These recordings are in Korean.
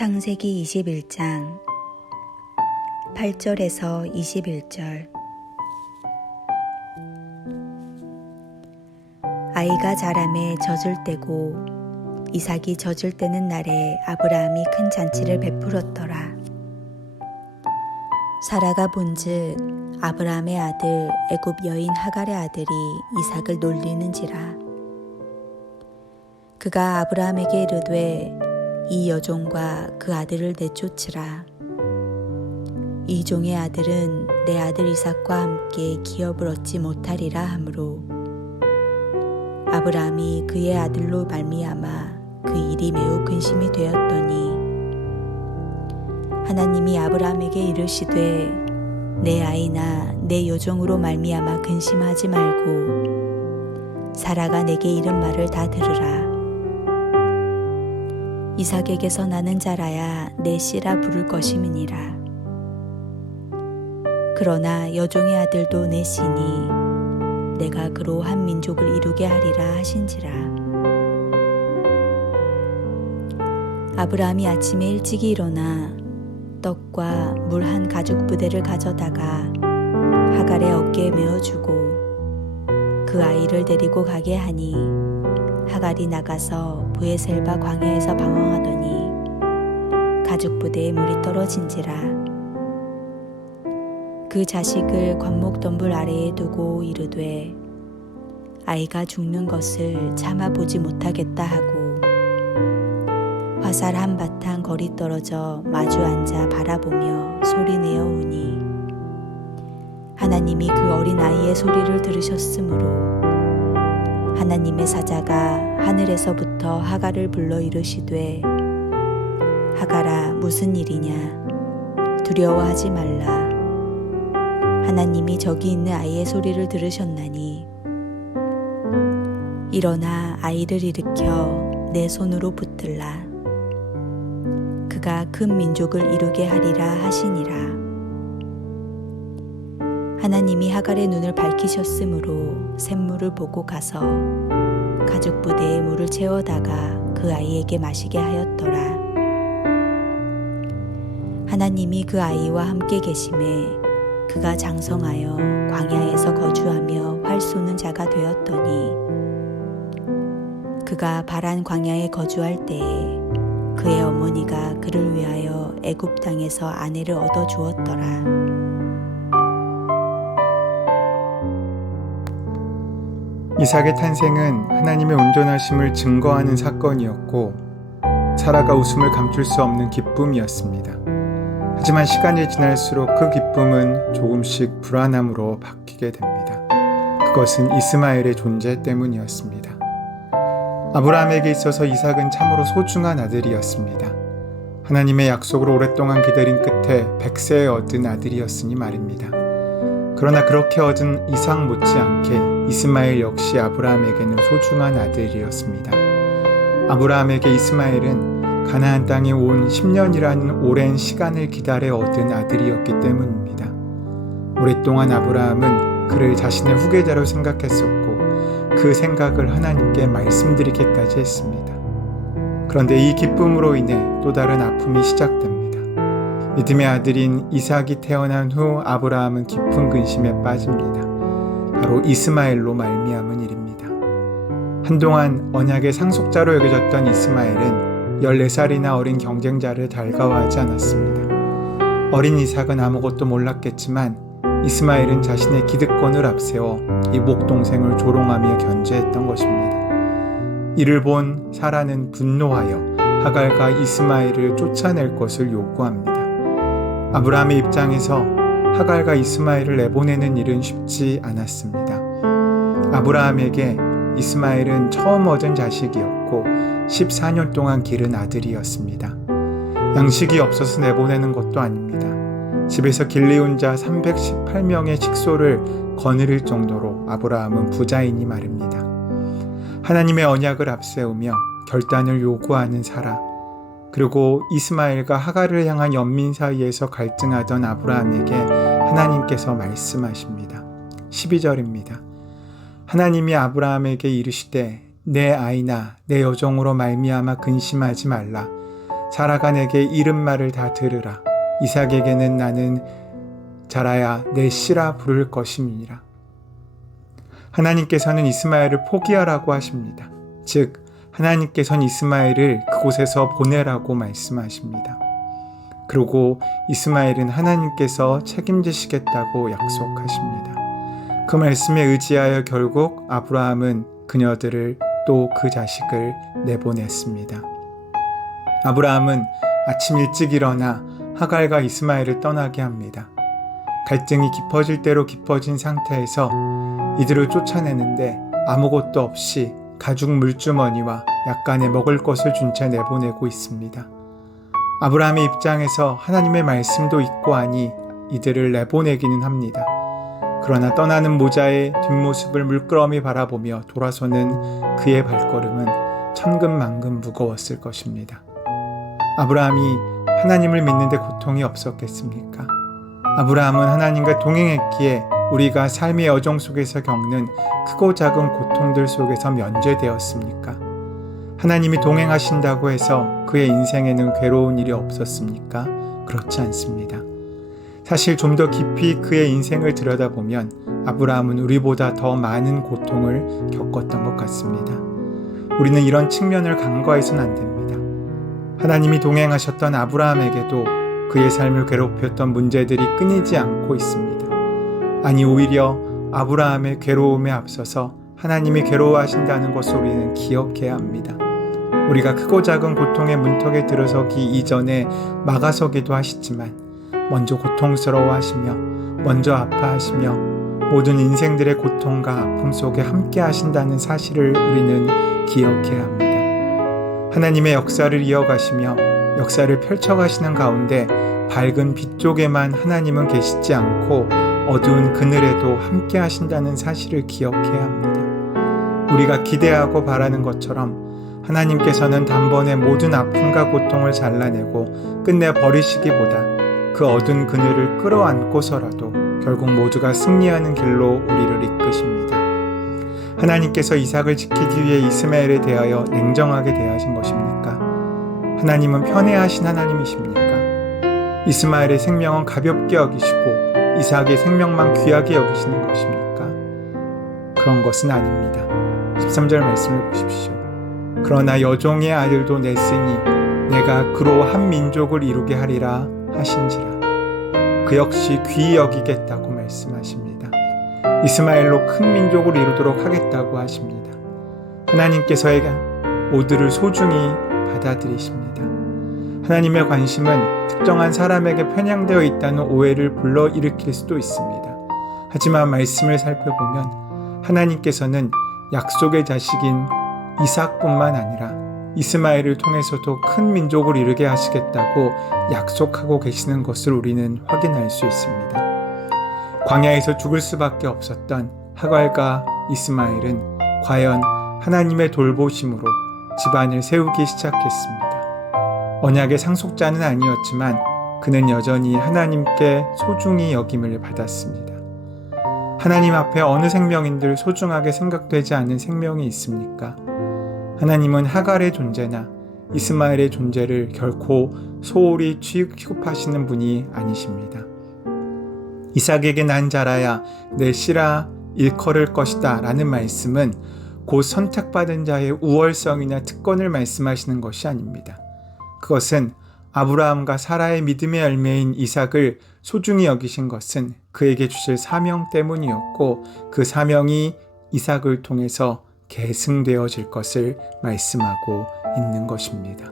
창세기 21장 8절에서 21절 아이가 자람에 젖을 때고 이삭이 젖을 때는 날에 아브라함이 큰 잔치를 베풀었더라. 사라가 본즉 아브라함의 아들 애굽 여인 하갈의 아들이 이삭을 놀리는지라 그가 아브라함에게 이르되 이 여종과 그 아들을 내쫓으라. 이 종의 아들은 내 아들 이삭과 함께 기업을 얻지 못하리라 하므로 아브라함이 그의 아들로 말미암아 그 일이 매우 근심이 되었더니 하나님이 아브라함에게 이르시되 내 아이나 내 여종으로 말미암아 근심하지 말고 사라가 내게 이른 말을 다 들으라 이삭에게서 나는 자라야 내 씨라 부를 것임이니라. 그러나 여종의 아들도 내 씨니 내가 그로 한 민족을 이루게 하리라 하신지라. 아브라함이 아침에 일찍이 일어나 떡과 물 한 가죽 부대를 가져다가 하갈의 어깨에 메어주고 그 아이를 데리고 가게 하니 하갈이 나가서 부에셀바 광야에서 방황하더니 가죽 부대에 물이 떨어진지라. 그 자식을 관목 덤불 아래에 두고 이르되 아이가 죽는 것을 참아 보지 못하겠다 하고 화살 한 바탕 거리 떨어져 마주 앉아 바라보며 소리내어 우니. 하나님이 그 어린 아이의 소리를 들으셨으므로 하나님의 사자가 하늘에서부터 하갈을 불러 이르시되 하갈아 무슨 일이냐? 두려워하지 말라. 하나님이 저기 있는 아이의 소리를 들으셨나니. 일어나 아이를 일으켜 내 손으로 붙들라. 그가 큰 민족을 이루게 하리라 하시니라. 하나님이 하갈의 눈을 밝히셨으므로 샘물을 보고 가서 가죽 부대에 물을 채워다가 그 아이에게 마시게 하였더라. 하나님이 그 아이와 함께 계심에 그가 장성하여 광야에서 거주하며 활 쏘는 자가 되었더니 그가 바란 광야에 거주할 때에 그의 어머니가 그를 위하여 애굽 땅에서 아내를 얻어 주었더라. 이삭의 탄생은 하나님의 온전하심을 증거하는 사건이었고 사라가 웃음을 감출 수 없는 기쁨이었습니다. 하지만 시간이 지날수록 그 기쁨은 조금씩 불안함으로 바뀌게 됩니다. 그것은 이스마엘의 존재 때문이었습니다. 아브라함에게 있어서 이삭은 참으로 소중한 아들이었습니다. 하나님의 약속을 오랫동안 기다린 끝에 백세에 얻은 아들이었으니 말입니다. 그러나 그렇게 얻은 이삭 못지않게 이스마엘 역시 아브라함에게는 소중한 아들이었습니다. 아브라함에게 이스마엘은 가나안 땅에 온 10년이라는 오랜 시간을 기다려 얻은 아들이었기 때문입니다. 오랫동안 아브라함은 그를 자신의 후계자로 생각했었고 그 생각을 하나님께 말씀드리기까지 했습니다. 그런데 이 기쁨으로 인해 또 다른 아픔이 시작됩니다. 믿음의 아들인 이삭이 태어난 후 아브라함은 깊은 근심에 빠집니다. 바로 이스마엘로 말미암은 일입니다. 한동안 언약의 상속자로 여겨졌던 이스마엘은 14살이나 어린 경쟁자를 달가워하지 않았습니다. 어린 이삭은 아무것도 몰랐겠지만 이스마엘은 자신의 기득권을 앞세워 이 목동생을 조롱하며 견제했던 것입니다. 이를 본 사라는 분노하여 하갈과 이스마엘을 쫓아낼 것을 요구합니다. 아브라함의 입장에서 하갈과 이스마엘을 내보내는 일은 쉽지 않았습니다. 아브라함에게 이스마엘은 처음 얻은 자식이었고 14년 동안 기른 아들이었습니다. 양식이 없어서 내보내는 것도 아닙니다. 집에서 길리온 자 318명의 식소를 거느릴 정도로 아브라함은 부자이니 말입니다. 하나님의 언약을 앞세우며 결단을 요구하는 사라, 그리고 이스마엘과 하갈을 향한 연민 사이에서 갈등하던 아브라함에게 하나님께서 말씀하십니다. 12절입니다. 하나님이 아브라함에게 이르시되 내 아이나 내 여종으로 말미암아 근심하지 말라 사라가 내게 이른 말을 다 들으라. 이삭에게는 나는 자라야 내 씨라 부를 것임이니라. 하나님께서는 이스마엘을 포기하라고 하십니다. 즉, 하나님께서는 이스마엘을 그곳에서 보내라고 말씀하십니다. 그리고 이스마엘은 하나님께서 책임지시겠다고 약속하십니다. 그 말씀에 의지하여 결국 아브라함은 그녀들을 또 그 자식을 내보냈습니다. 아브라함은 아침 일찍 일어나 하갈과 이스마엘을 떠나게 합니다. 갈등이 깊어질 대로 깊어진 상태에서 이들을 쫓아내는데 아무것도 없이 가죽 물주머니와 약간의 먹을 것을 준 채 내보내고 있습니다. 아브라함의 입장에서 하나님의 말씀도 있고 하니 이들을 내보내기는 합니다. 그러나 떠나는 모자의 뒷모습을 물끄러미 바라보며 돌아서는 그의 발걸음은 천근만근 무거웠을 것입니다. 아브라함이 하나님을 믿는데 고통이 없었겠습니까? 아브라함은 하나님과 동행했기에 우리가 삶의 여정 속에서 겪는 크고 작은 고통들 속에서 면제되었습니까? 하나님이 동행하신다고 해서 그의 인생에는 괴로운 일이 없었습니까? 그렇지 않습니다. 사실 좀 더 깊이 그의 인생을 들여다보면 아브라함은 우리보다 더 많은 고통을 겪었던 것 같습니다. 우리는 이런 측면을 간과해서는 안 됩니다. 하나님이 동행하셨던 아브라함에게도 그의 삶을 괴롭혔던 문제들이 끊이지 않고 있습니다. 아니, 오히려 아브라함의 괴로움에 앞서서 하나님이 괴로워하신다는 것을 우리는 기억해야 합니다. 우리가 크고 작은 고통의 문턱에 들어서기 이전에 막아서기도 하시지만 먼저 고통스러워 하시며 먼저 아파하시며 모든 인생들의 고통과 아픔 속에 함께 하신다는 사실을 우리는 기억해야 합니다. 하나님의 역사를 이어가시며 역사를 펼쳐가시는 가운데 밝은 빛 쪽에만 하나님은 계시지 않고 어두운 그늘에도 함께 하신다는 사실을 기억해야 합니다. 우리가 기대하고 바라는 것처럼 하나님께서는 단번에 모든 아픔과 고통을 잘라내고 끝내 버리시기보다 그 어두운 그늘을 끌어안고서라도 결국 모두가 승리하는 길로 우리를 이끄십니다. 하나님께서 이삭을 지키기 위해 이스마엘에 대하여 냉정하게 대하신 것입니까? 하나님은 편애하신 하나님이십니까? 이스마엘의 생명은 가볍게 여기시고 이삭의 생명만 귀하게 여기시는 것입니까? 그런 것은 아닙니다. 13절 말씀을 보십시오. 그러나 여종의 아들도 냈으니 내가 그로 한 민족을 이루게 하리라 하신지라. 그 역시 귀히 여기겠다고 말씀하십니다. 이스마엘로 큰 민족을 이루도록 하겠다고 하십니다. 하나님께서 모두를 소중히 받아들이십니다. 하나님의 관심은 특정한 사람에게 편향되어 있다는 오해를 불러 일으킬 수도 있습니다. 하지만 말씀을 살펴보면 하나님께서는 약속의 자식인 이삭뿐만 아니라 이스마엘을 통해서도 큰 민족을 이루게 하시겠다고 약속하고 계시는 것을 우리는 확인할 수 있습니다. 광야에서 죽을 수밖에 없었던 하갈과 이스마엘은 과연 하나님의 돌보심으로 집안을 세우기 시작했습니다. 언약의 상속자는 아니었지만 그는 여전히 하나님께 소중히 여김을 받았습니다. 하나님 앞에 어느 생명인들 소중하게 생각되지 않은 생명이 있습니까? 하나님은 하갈의 존재나 이스마엘의 존재를 결코 소홀히 취급하시는 분이 아니십니다. 이삭에게 난 자라야 내 씨라 일컬을 것이다 라는 말씀은 곧 선택받은 자의 우월성이나 특권을 말씀하시는 것이 아닙니다. 그것은 아브라함과 사라의 믿음의 열매인 이삭을 소중히 여기신 것은 그에게 주실 사명 때문이었고 그 사명이 이삭을 통해서 계승되어질 것을 말씀하고 있는 것입니다.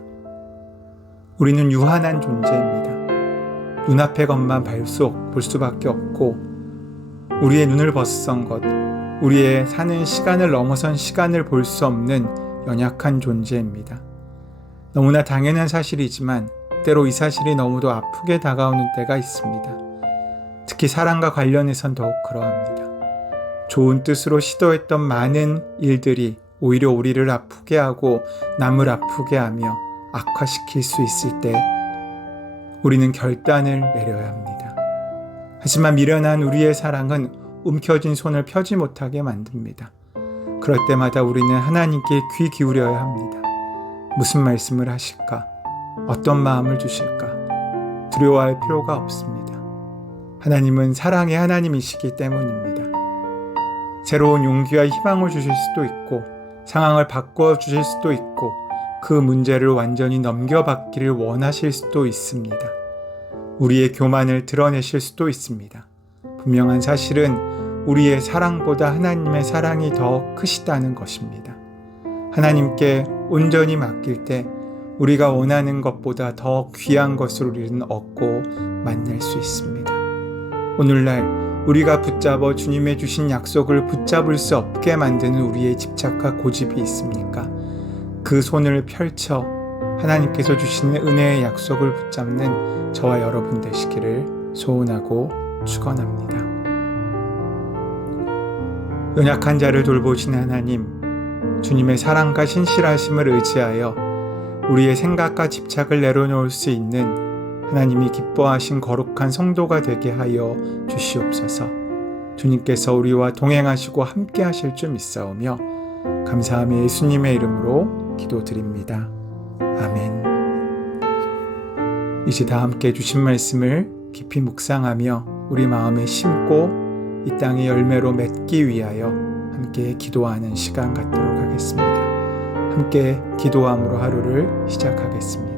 우리는 유한한 존재입니다. 눈앞의 것만 발속 볼 수밖에 없고 우리의 눈을 벗선 것, 우리의 사는 시간을 넘어선 시간을 볼 수 없는 연약한 존재입니다. 너무나 당연한 사실이지만 때로 이 사실이 너무도 아프게 다가오는 때가 있습니다. 특히 사랑과 관련해선 더욱 그러합니다. 좋은 뜻으로 시도했던 많은 일들이 오히려 우리를 아프게 하고 남을 아프게 하며 악화시킬 수 있을 때 우리는 결단을 내려야 합니다. 하지만 미련한 우리의 사랑은 움켜진 손을 펴지 못하게 만듭니다. 그럴 때마다 우리는 하나님께 귀 기울여야 합니다. 무슨 말씀을 하실까? 어떤 마음을 주실까? 두려워할 필요가 없습니다. 하나님은 사랑의 하나님이시기 때문입니다. 새로운 용기와 희망을 주실 수도 있고, 상황을 바꿔 주실 수도 있고, 그 문제를 완전히 넘겨받기를 원하실 수도 있습니다. 우리의 교만을 드러내실 수도 있습니다. 분명한 사실은 우리의 사랑보다 하나님의 사랑이 더 크시다는 것입니다. 하나님께 온전히 맡길 때 우리가 원하는 것보다 더 귀한 것을 우리는 얻고 만날 수 있습니다. 오늘날 우리가 붙잡아 주님의 주신 약속을 붙잡을 수 없게 만드는 우리의 집착과 고집이 있습니까? 그 손을 펼쳐 하나님께서 주시는 은혜의 약속을 붙잡는 저와 여러분 되시기를 소원하고 축원합니다. 연약한 자를 돌보시는 하나님, 주님의 사랑과 신실하심을 의지하여 우리의 생각과 집착을 내려놓을 수 있는 하나님이 기뻐하신 거룩한 성도가 되게 하여 주시옵소서. 주님께서 우리와 동행하시고 함께 하실 줄 믿사오며 감사함의 예수님의 이름으로 기도드립니다. 아멘. 이제 다 함께 주신 말씀을 깊이 묵상하며 우리 마음에 심고 이 땅의 열매로 맺기 위하여 함께 기도하는 시간 갖도록 하겠습니다. 함께 기도함으로 하루를 시작하겠습니다.